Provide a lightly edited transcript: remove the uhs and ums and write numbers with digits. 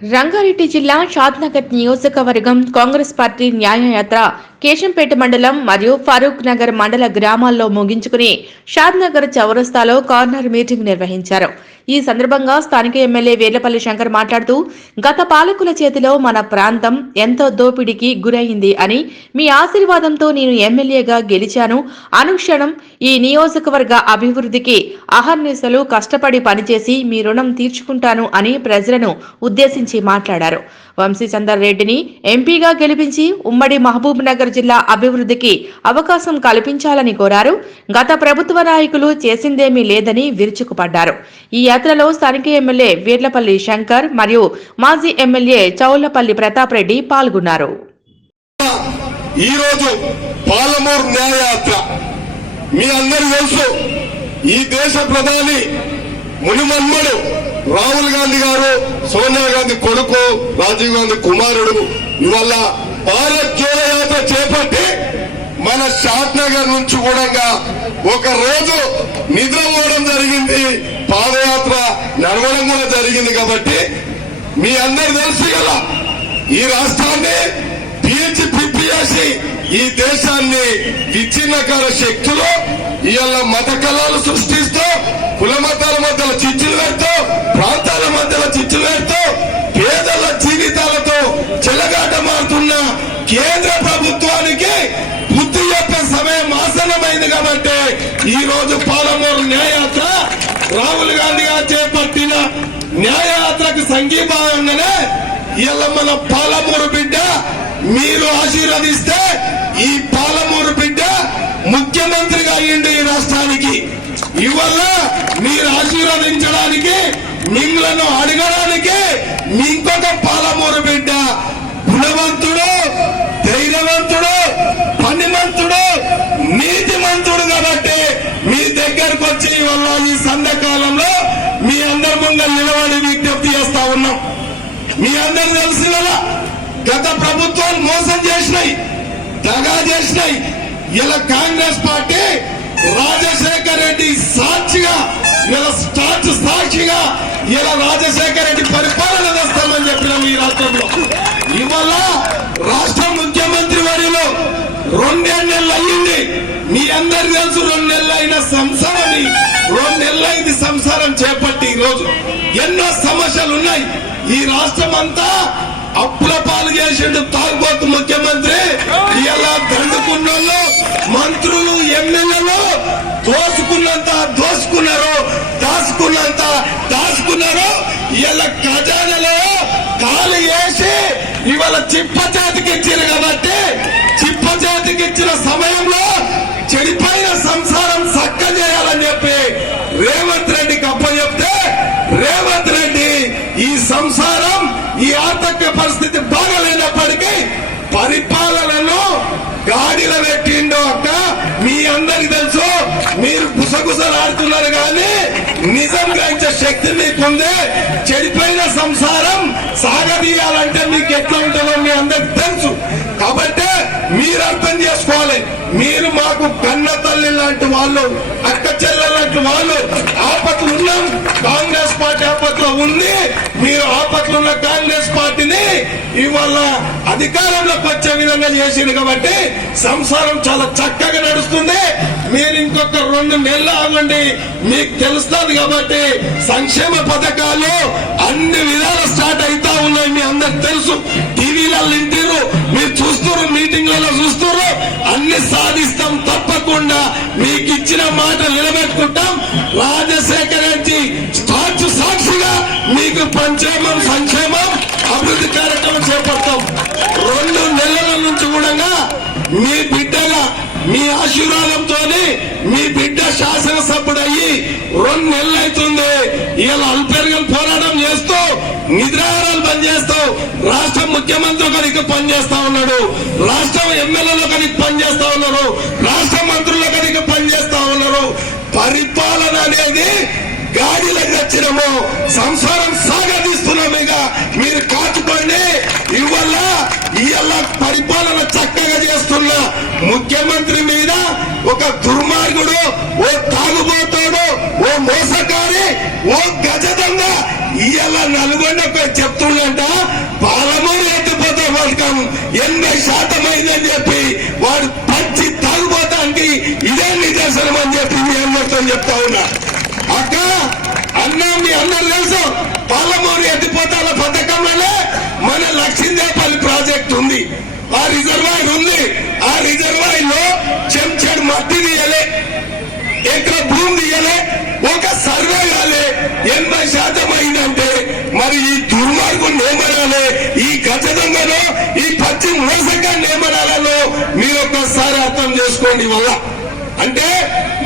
రంగారెడ్డి జిల్లా షాద్నగర్ నియోజకవర్గం కాంగ్రెస్ పార్టీ న్యాయయాత్ర కేశంపేట మండలం మరియు ఫరూక్ నగర్ మండల గ్రామాల్లో ముగించుకుని షాద్నగర్ చౌరస్తాలో కార్నర్ మీటింగ్ నిర్వహించారు. ఈ సందర్భంగా స్థానిక ఎమ్మెల్యే వేర్లపల్లి శంకర్ మాట్లాడుతూ, గత పాలకుల చేతిలో మన ప్రాంతం ఎంతో దోపిడీకి గురైంది అని, మీ ఆశీర్వాదంతో నేను ఎమ్మెల్యేగా గెలిచాను. అనుక్షణం ఈ నియోజకవర్గ అభివృద్ధికి అహర్నిశలు కష్టపడి పనిచేసి మీ రుణం తీర్చుకుంటాను అని ప్రజలను ఉద్దేశించి మాట్లాడారు. వంశీచందర్ రెడ్డిని ఎంపీగా గెలిపించి ఉమ్మడి మహబూబ్ నగర్ జిల్లా అభివృద్ధికి అవకాశం కల్పించాలని కోరారు. గత ప్రభుత్వ నాయకులు చేసిందేమీ లేదని విరుచుకుపడ్డారు. ఈ యాత్రలో స్థానిక ఎమ్మెల్యే వీర్లపల్లి శంకర్ మరియు మాజీ ఎమ్మెల్యే చౌలపల్లి ప్రతాప్ రెడ్డి పాల్గొన్నారు. ఈరోజు పాలమూరు న్యాయయాత్ర మీ అందరూ తెలుసు. ఈ దేశ ప్రధాని మునిమన్మడు రాహుల్ గాంధీ గారు, సోనియా గాంధీ కొడుకు, రాజీవ్ గాంధీ కుమారుడు ఇవాళ భారత్ జోడో యాత్ర చేపట్టి మన షాద్నగర్ నుంచి కూడా ఒక రోజు నిద్రపోవడం జరిగింది, పాదయాత్ర నడవడం కూడా జరిగింది. కాబట్టి మీ అందరు తెలుసు కదా, ఈ రాష్ట్రాన్ని పీల్చి పిప్పేసి ఈ దేశాన్ని విచ్ఛిన్నకర శక్తులు ఇవాళ మత కళలు సృష్టిస్తూ, కుల మతాల మధ్యలో చిచ్చులు పెడుతూ, ప్రాంతాల మధ్యలో చిచ్చులు పెడుతూ, పేదల జీవితాలతో చెలగాట మారుతున్న కేంద్ర ప్రభుత్వానికి బుద్ధి చెప్పే సమయం ఆసన్నమైంది. కాబట్టి ఈ రోజు పాలమూరు న్యాయయాత్ర రాహుల్ గాంధీ గారు చేపట్టిన న్యాయయాత్రకు సంఘీభావంగానే ఇవాళ మన పాలమూరు బిడ్డ మీరు ఆశీర్వదిస్తే ఈ పాలమూరు బిడ్డ ముఖ్యమంత్రిగా అయ్యింది ఈ రాష్ట్రానికి. ఇవల్ల మీరు ఆశీర్వదించడానికి, మిమ్మల్ని అడగడానికి ఇంకొక పాలమూరు బిడ్డ గుణవంతుడు, ధైర్యవంతుడు, పనిమంతుడు, నీతిమంతుడు. కాబట్టి మీ దగ్గరకు వచ్చి ఇవాళ ఈ సంధ్యకాలంలో మీ అందరి ముందు నిలబడి విజ్ఞప్తి చేస్తా ఉన్నాం. మీ అందరు తెలుసు కదా, గత ప్రభుత్వాలు మోసం చేసినాయి, దగా చేసినాయి. ఇలా కాంగ్రెస్ పార్టీ రాజశేఖర్ రెడ్డి సాక్షిగా, ఇలా స్టార్ట్ సాక్షిగా ఇలా రాజశేఖర్ రెడ్డి పరిపాలన చేస్తామని చెప్పినాం ఈ రాష్ట్రంలో. ఇవాళ రాష్ట్ర ముఖ్యమంత్రి వర్యులు 2 నెలలు అయ్యింది. మీ అందరు తెలుసు, 2 నెలలు అయిన సంసారాన్ని 2 నెలలు అయింది సంసారం చేపట్టి. ఈ రోజు ఎన్నో సమస్యలు ఉన్నాయి. ఈ రాష్ట్రం అంతా అప్పుల పాలు చేసిండు తాగుబోతు ముఖ్యమంత్రి. ఇలా దండుకున్నోళ్ళు, మంత్రులు, ఎమ్మెల్యేలు దోసుకున్నంత దోసుకున్నారు, దాచుకున్నంత దాచుకున్నారు. ఇలా ఖజానాలో కాలు వేసి ఇవాళ చిప్ప చేతికి ఇచ్చారు. కాబట్టి చిప్ప చేతికి ఇచ్చిన సమయంలో చెడిపోయిన సంసారం చక్క చేయాలని చెప్పి రేవంత్ రెడ్డికి అప్పచెప్తే, రేవంత్ రెడ్డి ఈ సంసారం, ఈ ఆర్థిక పరిస్థితి బాగలేనప్పటికీ పరిపాలనలో గాడిలో పెట్టిండో అక్క మీ అందరికి తెలుసు. మీరు గుసగుసలాడుతున్నారు కానీ నిజం గ్రహించే శక్తి మీకుంది. చెడిపోయిన సంసారం సాగదీయాలంటే మీకు ఎట్లా ఉంటుందో మీ అందరికి తెలుసు. కాబట్టి మీరు అర్థం చేసుకోవాలి. మీరు మాకు కన్న తల్లి లాంటి వాళ్ళు, అక్క చెల్లె లాంటి వాళ్ళు. ఆపత్తులు ఉన్నాం, కాంగ్రెస్ పార్టీ ఆపత్తులో ఉంది. మీరు ఆపత్తులు ఉన్న కాంగ్రెస్ పార్టీని ఇవాళ అధికారంలోకి వచ్చే విధంగా చేసింది. కాబట్టి సంసారం చాలా చక్కగా నడుస్తుంది. మీరు ఇంకొక 2 నెలలు ఆగండి, మీకు తెలుస్తుంది. కాబట్టి సంక్షేమ పథకాలు అన్ని విధాలు స్టార్ట్ అవుతా ఉన్నాయి. మీ అందరికి తెలుసు, టీవీలలో ఇంటిరు, మీరు చూస్తున్నారు, మీటింగ్లలో చూస్తున్నారు. అన్ని సాధిస్తాం తప్పకుండా. మీకు ఇచ్చిన మాట నిలబెట్టుకుంటాం. రాజశేఖర్ రెడ్డి స్టార్ట్ సాక్షిగా మీకు పంచేమం, సంక్షేమం, అభివృద్ధి కార్యక్రమం చేపడతాం. 2 నెలల నుంచి కూడా మీ బిడ్డగా, మీ ఆశీర్వాదంతో మీ బిడ్డ శాసనసభ్యుడు అయ్యి 2 నెలలు అవుతుంది. ఇలా అల్పెరగలు పోరాటం చేస్తూ, నిద్రాహారాలు పనిచేస్తూ, రాష్ట్ర ముఖ్యమంత్రి ఒకరికి పనిచేస్తా ఉన్నాడు, రాష్ట్ర ఎమ్మెల్యేలు ఒకరికి పనిచేస్తా ఉన్నారు, రాష్ట్ర మంత్రులు ఒకరికి పనిచేస్తా ఉన్నారు. పరిపాలన అనేది గాడిలకు వచ్చినము, సంసారం సాగదీస్తున్నాము. ఇక మీరు కాచుకోండి. ఇవల్ల పరిపాలన చక్కగా చేస్తున్న ముఖ్యమంత్రి మీద ఒక దుర్మార్గుడు, ఓ తాగుబోతాడు, ఓ మోసకారి, ఓ గజదంగా ఇవాళ నల్గొండకు చెప్తుండంట పాలమూరు ఎత్తిపోతే పథకం 80% అయిందని చెప్పి వాడు పచ్చి తాగుపోతానికి ఇదే నిదర్శనం అని చెప్పి మీ అందరితో చెప్తా ఉన్నా. అక్క అన్న మీ అందరు తెలుసు పాలమూరు ఎత్తిపోతాల పథకంలోనే మన లక్ష్మీదేపల్లి ప్రాజెక్ట్ ఉంది, ఆ రిజర్వాయర్ ఉంది. ఆ రిజర్వాయర్ లో చెంచాడు మట్టి తీయలే, ఎక్కడ భూమి తీయలే, ఒక సర్వే కాలే. 80% అయిందంటే మరి ఈ దుర్మార్గుని ఏమనాలి, ఈ గజదంగలో ఈ పచ్చి మోసగాన్ని ఏమనాలలో మీరు ఒక్కసారి అర్థం చేసుకోండి. వల్ల అంటే